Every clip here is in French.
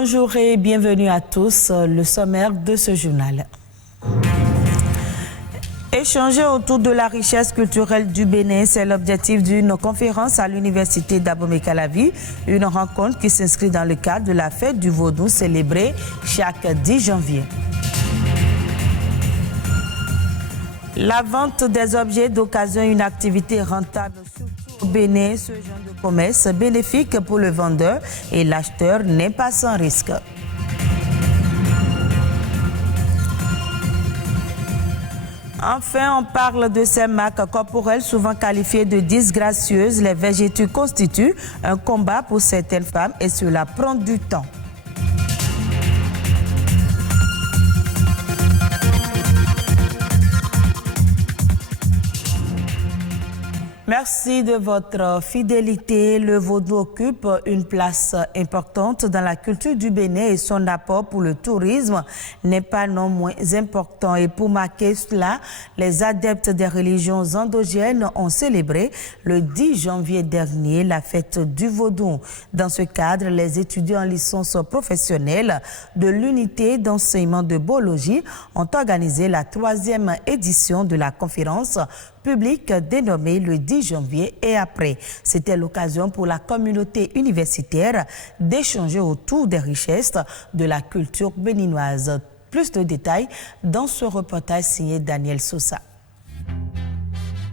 Bonjour et bienvenue à tous. Le sommaire de ce journal. Échanger autour de la richesse culturelle du Bénin, c'est l'objectif d'une conférence à l'université d'Abomey-Calavi, une rencontre qui s'inscrit dans le cadre de la fête du Vaudou célébrée chaque 10 janvier. La vente des objets d'occasion est une activité rentable surtout au Bénin. Ce genre de commerce bénéfique pour le vendeur et l'acheteur n'est pas sans risque. Enfin, on parle de ces marques corporelles souvent qualifiées de disgracieuses. Les végétaux constituent un combat pour certaines femmes et cela prend du temps. Merci de votre fidélité. Le Vaudou occupe une place importante dans la culture du Bénin et son apport pour le tourisme n'est pas non moins important. Et pour marquer cela, les adeptes des religions endogènes ont célébré le 10 janvier dernier la fête du Vaudou. Dans ce cadre, les étudiants en licence professionnelle de l'unité d'enseignement de biologie ont organisé la 3e édition de la conférence public dénommé le 10 janvier et après. C'était l'occasion pour la communauté universitaire d'échanger autour des richesses de la culture béninoise. Plus de détails dans ce reportage signé Daniel Sosa.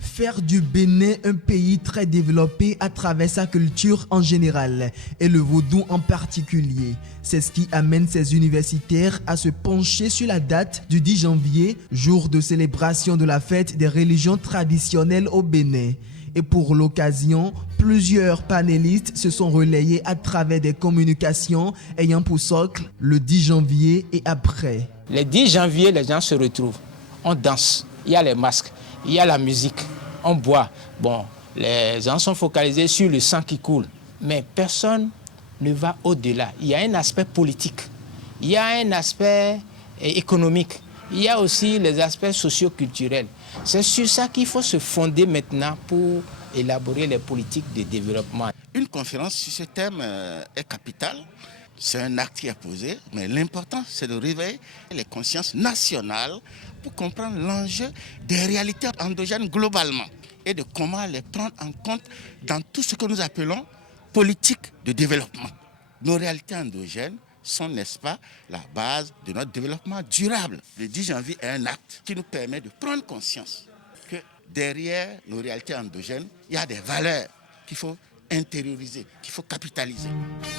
Faire du Bénin un pays très développé à travers sa culture en général et le vaudou en particulier. C'est ce qui amène ces universitaires à se pencher sur la date du 10 janvier, jour de célébration de la fête des religions traditionnelles au Bénin. Et pour l'occasion, plusieurs panélistes se sont relayés à travers des communications ayant pour socle le 10 janvier et après. Le 10 janvier, les gens se retrouvent, on danse, il y a les masques, il y a la musique. On boit. Bon, les gens sont focalisés sur le sang qui coule. Mais personne ne va au-delà. Il y a un aspect politique. Il y a un aspect économique. Il y a aussi les aspects socio-culturels. C'est sur ça qu'il faut se fonder maintenant pour élaborer les politiques de développement. Une conférence sur ce thème est capitale. C'est un acte qui est posé. Mais l'important, c'est de réveiller les consciences nationales pour comprendre l'enjeu des réalités endogènes globalement et de comment les prendre en compte dans tout ce que nous appelons politique de développement. Nos réalités endogènes sont, n'est-ce pas, la base de notre développement durable. Le 10 janvier est un acte qui nous permet de prendre conscience que derrière nos réalités endogènes, il y a des valeurs qu'il faut intérioriser, qu'il faut capitaliser.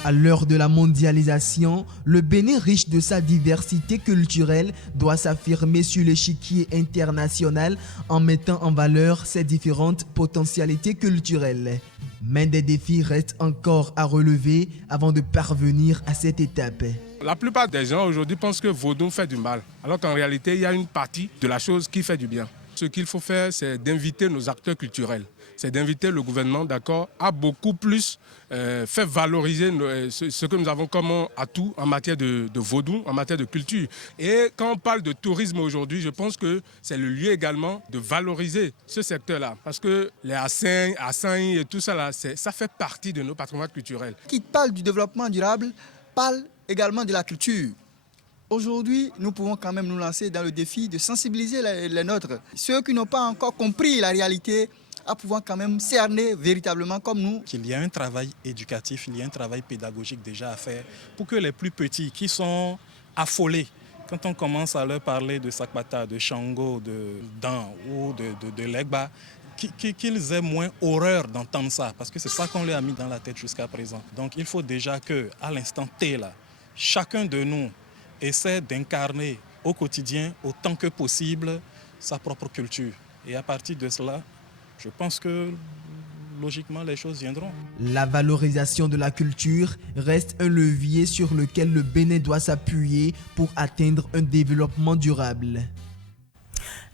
À l'heure de la mondialisation, le Bénin, riche de sa diversité culturelle, doit s'affirmer sur l'échiquier international en mettant en valeur ses différentes potentialités culturelles. Mais des défis restent encore à relever avant de parvenir à cette étape. La plupart des gens aujourd'hui pensent que Vaudou fait du mal, alors qu'en réalité, il y a une partie de la chose qui fait du bien. Ce qu'il faut faire, c'est d'inviter nos acteurs culturels. C'est d'inviter le gouvernement, d'accord, à beaucoup plus faire valoriser ce que nous avons comme atout en matière de vaudou, en matière de culture. Et quand on parle de tourisme aujourd'hui, je pense que c'est le lieu également de valoriser ce secteur-là. Parce que les Assins et tout ça, là, ça fait partie de nos patrimoines culturels. Qui parle du développement durable, parle également de la culture. Aujourd'hui, nous pouvons quand même nous lancer dans le défi de sensibiliser les nôtres. Ceux qui n'ont pas encore compris la réalité, à pouvoir quand même cerner véritablement comme nous. Il y a un travail éducatif, il y a un travail pédagogique déjà à faire pour que les plus petits qui sont affolés, quand on commence à leur parler de Sakpata, de Shango, de Dan ou de Legba, qu'ils aient moins horreur d'entendre ça, parce que c'est ça qu'on leur a mis dans la tête jusqu'à présent. Donc il faut déjà qu'à l'instant T, là, chacun de nous essaie d'incarner au quotidien, autant que possible, sa propre culture. Et à partir de cela, je pense que logiquement les choses viendront. La valorisation de la culture reste un levier sur lequel le Bénin doit s'appuyer pour atteindre un développement durable.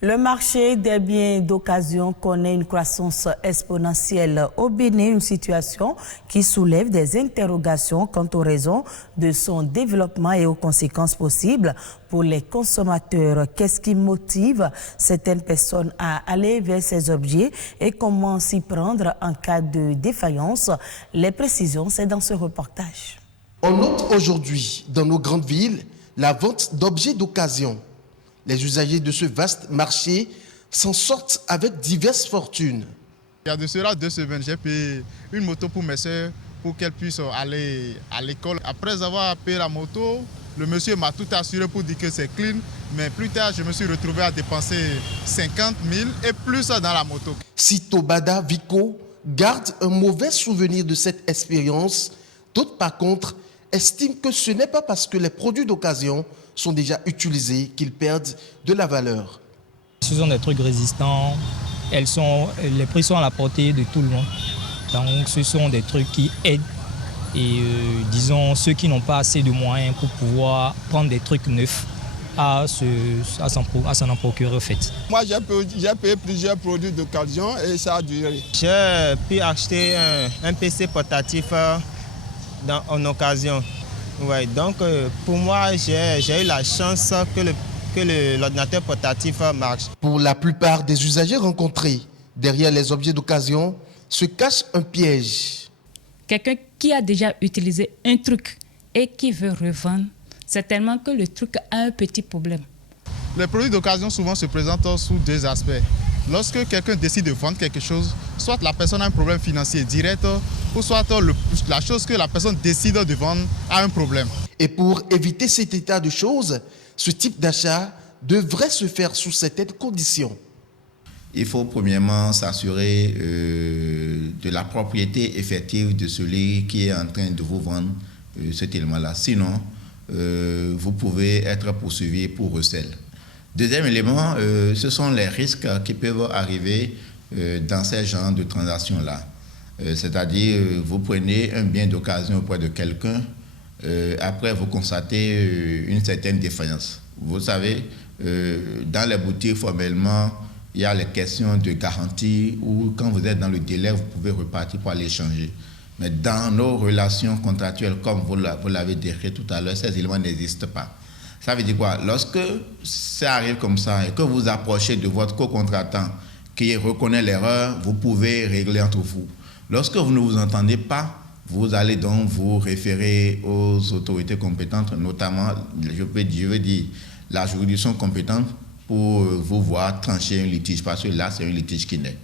Le marché des biens d'occasion connaît une croissance exponentielle au Bénin, une situation qui soulève des interrogations quant aux raisons de son développement et aux conséquences possibles pour les consommateurs. Qu'est-ce qui motive certaines personnes à aller vers ces objets et comment s'y prendre en cas de défaillance? Les précisions, c'est dans ce reportage. On note aujourd'hui dans nos grandes villes la vente d'objets d'occasion. Les usagers de ce vaste marché s'en sortent avec diverses fortunes. Il y a de cela 2 semaines, j'ai payé une moto pour mes soeurs pour qu'elles puissent aller à l'école. Après avoir payé la moto, le monsieur m'a tout assuré pour dire que c'est clean, mais plus tard, je me suis retrouvé à dépenser 50 000 et plus dans la moto. Sito Bada Vico garde un mauvais souvenir de cette expérience. D'autres, par contre, estiment que ce n'est pas parce que les produits d'occasion sont déjà utilisés qu'ils perdent de la valeur. Ce sont des trucs résistants, les prix sont à la portée de tout le monde. Donc ce sont des trucs qui aident et disons ceux qui n'ont pas assez de moyens pour pouvoir prendre des trucs neufs à s'en en procurer en fait. Moi j'ai payé plusieurs produits d'occasion et ça a duré. J'ai pu acheter un PC portatif en occasion. Ouais, donc pour moi j'ai eu la chance que l'ordinateur portatif marche. Pour la plupart des usagers rencontrés, derrière les objets d'occasion se cache un piège. Quelqu'un qui a déjà utilisé un truc et qui veut revendre, c'est tellement que le truc a un petit problème. Les produits d'occasion souvent se présentent sous 2 aspects. Lorsque quelqu'un décide de vendre quelque chose, soit la personne a un problème financier direct, ou soit la chose que la personne décide de vendre a un problème. Et pour éviter cet état de choses, ce type d'achat devrait se faire sous certaines conditions. Il faut premièrement s'assurer de la propriété effective de celui qui est en train de vous vendre cet élément-là. Sinon, vous pouvez être poursuivi pour recel. Deuxième élément, ce sont les risques qui peuvent arriver dans ces genres de transactions-là. C'est-à-dire, vous prenez un bien d'occasion auprès de quelqu'un, après vous constatez une certaine défaillance. Vous savez, dans les boutiques, formellement, il y a les questions de garantie où quand vous êtes dans le délai, vous pouvez repartir pour aller changer. Mais dans nos relations contractuelles, comme vous l'avez décrit tout à l'heure, ces éléments n'existent pas. Ça veut dire quoi? Lorsque ça arrive comme ça et que vous approchez de votre co-contractant qui reconnaît l'erreur, vous pouvez régler entre vous. Lorsque vous ne vous entendez pas, vous allez donc vous référer aux autorités compétentes, notamment, je veux dire, la juridiction compétente pour vous voir trancher un litige, parce que là, c'est un litige qui naît.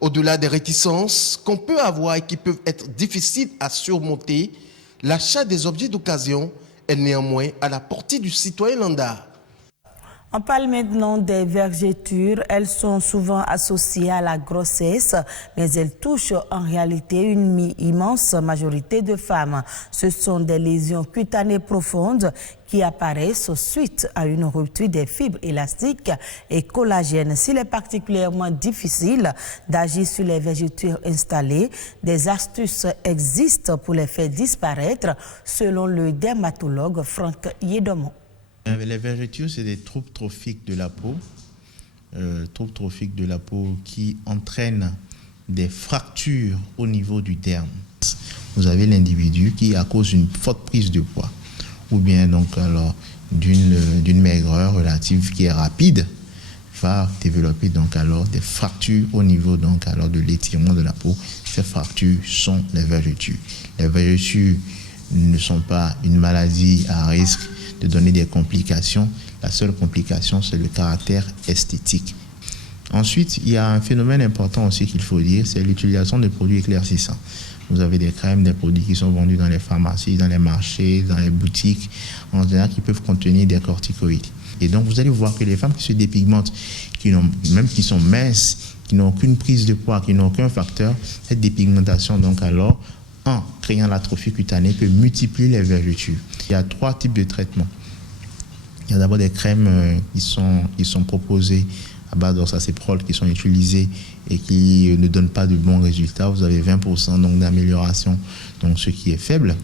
Au-delà des réticences qu'on peut avoir et qui peuvent être difficiles à surmonter, l'achat des objets d'occasion est néanmoins à la portée du citoyen lambda. On parle maintenant des vergetures. Elles sont souvent associées à la grossesse, mais elles touchent en réalité une immense majorité de femmes. Ce sont des lésions cutanées profondes qui apparaissent suite à une rupture des fibres élastiques et collagènes. S'il est particulièrement difficile d'agir sur les vergetures installées, des astuces existent pour les faire disparaître, selon le dermatologue Franck Yedomon. Les vergetures, c'est des troubles trophiques de la peau, qui entraînent des fractures au niveau du derme. Vous avez l'individu qui, à cause d'une forte prise de poids, ou bien donc alors d'une maigreur relative qui est rapide, va développer donc alors des fractures au niveau donc alors de l'étirement de la peau. Ces fractures sont les vergetures. Les vergetures ne sont pas une maladie à risque de donner des complications. La seule complication, c'est le caractère esthétique. Ensuite, il y a un phénomène important aussi qu'il faut dire, c'est l'utilisation de produits éclaircissants. Vous avez des crèmes, des produits qui sont vendus dans les pharmacies, dans les marchés, dans les boutiques, en général, qui peuvent contenir des corticoïdes. Et donc, vous allez voir que les femmes qui se dépigmentent, qui sont minces, qui n'ont aucune prise de poids, qui n'ont aucun facteur, cette dépigmentation, donc alors, en créant l'atrophie cutanée, peut multiplier les vergetures. Il y a 3 types de traitements. Il y a d'abord des crèmes qui sont proposées à base d'oxacéprol, qui sont utilisées et qui ne donnent pas de bons résultats. Vous avez 20% donc d'amélioration, donc ce qui est faible.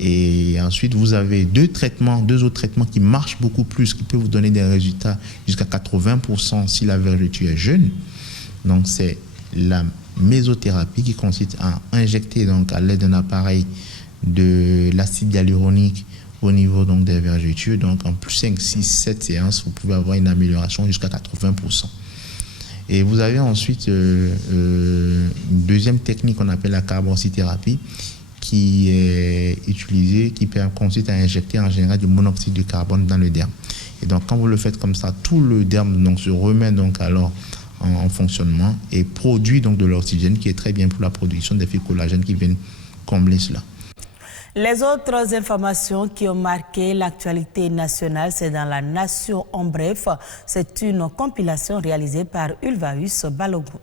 Et ensuite, vous avez deux autres traitements qui marchent beaucoup plus, qui peuvent vous donner des résultats jusqu'à 80% si la vergeture est jeune. Donc, c'est la mésothérapie qui consiste à injecter donc à l'aide d'un appareil de l'acide hyaluronique au niveau donc des vergetures. Donc, en plus 5, 6, 7 séances, vous pouvez avoir une amélioration jusqu'à 80%. Et vous avez ensuite une deuxième technique qu'on appelle la carboxythérapie, qui est utilisé, qui consiste à injecter en général du monoxyde de carbone dans le derme. Et donc quand vous le faites comme ça, tout le derme donc, se remet donc alors en fonctionnement et produit donc de l'oxygène qui est très bien pour la production des fibres collagènes qui viennent combler cela. Les autres informations qui ont marqué l'actualité nationale, c'est dans la Nation en bref. C'est une compilation réalisée par Ulvaeus Balogun.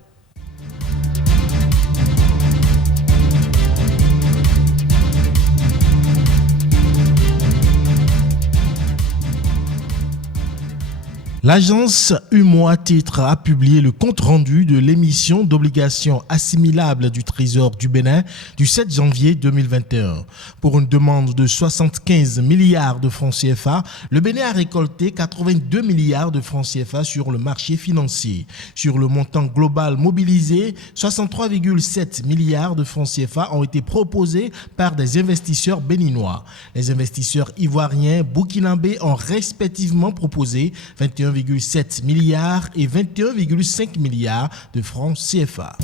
L'agence UMOA Titre a publié le compte-rendu de l'émission d'obligations assimilables du Trésor du Bénin du 7 janvier 2021. Pour une demande de 75 milliards de francs CFA, le Bénin a récolté 82 milliards de francs CFA sur le marché financier. Sur le montant global mobilisé, 63,7 milliards de francs CFA ont été proposés par des investisseurs béninois. Les investisseurs ivoiriens, burkinabés ont respectivement proposé 21,7 milliards et 21,5 milliards de francs CFA.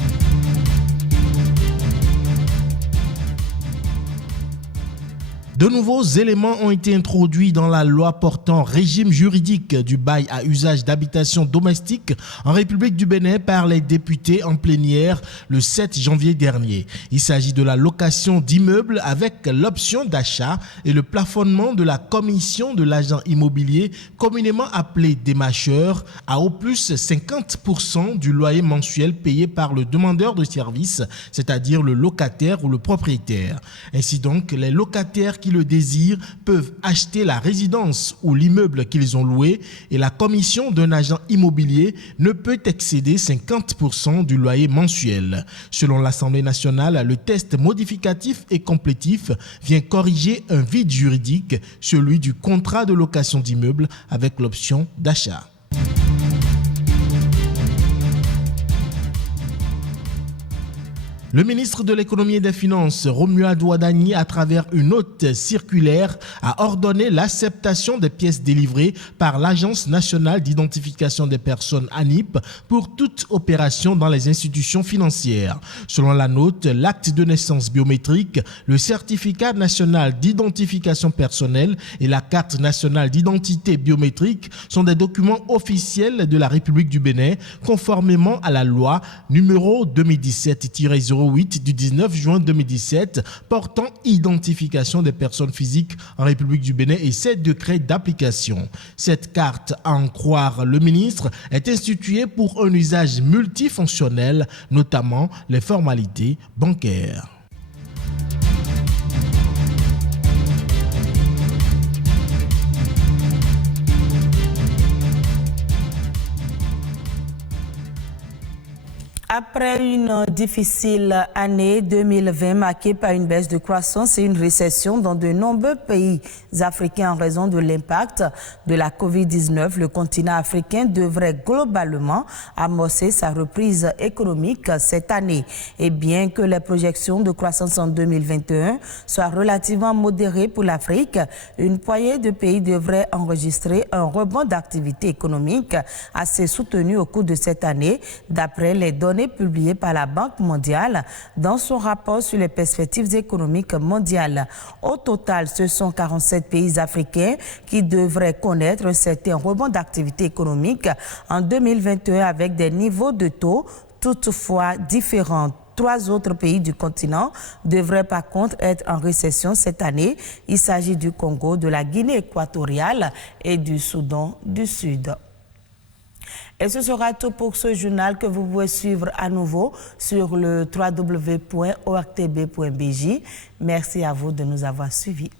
De nouveaux éléments ont été introduits dans la loi portant régime juridique du bail à usage d'habitation domestique en République du Bénin par les députés en plénière le 7 janvier dernier. Il s'agit de la location d'immeubles avec l'option d'achat et le plafonnement de la commission de l'agent immobilier communément appelé démacheur à au plus 50% du loyer mensuel payé par le demandeur de service, c'est-à-dire le locataire ou le propriétaire. Ainsi donc, les locataires qui le désirent peuvent acheter la résidence ou l'immeuble qu'ils ont loué et la commission d'un agent immobilier ne peut excéder 50% du loyer mensuel. Selon l'Assemblée nationale, le test modificatif et complétif vient corriger un vide juridique, celui du contrat de location d'immeuble avec l'option d'achat. Le ministre de l'économie et des finances, Romuald Ouadani, à travers une note circulaire, a ordonné l'acceptation des pièces délivrées par l'Agence nationale d'identification des personnes ANIP pour toute opération dans les institutions financières. Selon la note, l'acte de naissance biométrique, le certificat national d'identification personnelle et la carte nationale d'identité biométrique sont des documents officiels de la République du Bénin, conformément à la loi numéro 2017-08 du 19 juin 2017 portant identification des personnes physiques en République du Bénin et ses décrets d'application. Cette carte, à en croire le ministre, est instituée pour un usage multifonctionnel, notamment les formalités bancaires. Après une difficile année 2020 marquée par une baisse de croissance et une récession dans de nombreux pays africains en raison de l'impact de la COVID-19, le continent africain devrait globalement amorcer sa reprise économique cette année. Et bien que les projections de croissance en 2021 soient relativement modérées pour l'Afrique, une poignée de pays devrait enregistrer un rebond d'activité économique assez soutenu au cours de cette année, d'après les données publiées par la Banque mondiale dans son rapport sur les perspectives économiques mondiales. Au total, ce sont 47 pays africains qui devraient connaître un certain rebond d'activité économique en 2021 avec des niveaux de taux toutefois différents. 3 autres pays du continent devraient par contre être en récession cette année. Il s'agit du Congo, de la Guinée équatoriale et du Soudan du Sud. Et ce sera tout pour ce journal que vous pouvez suivre à nouveau sur le www.ortb.bj. Merci à vous de nous avoir suivis.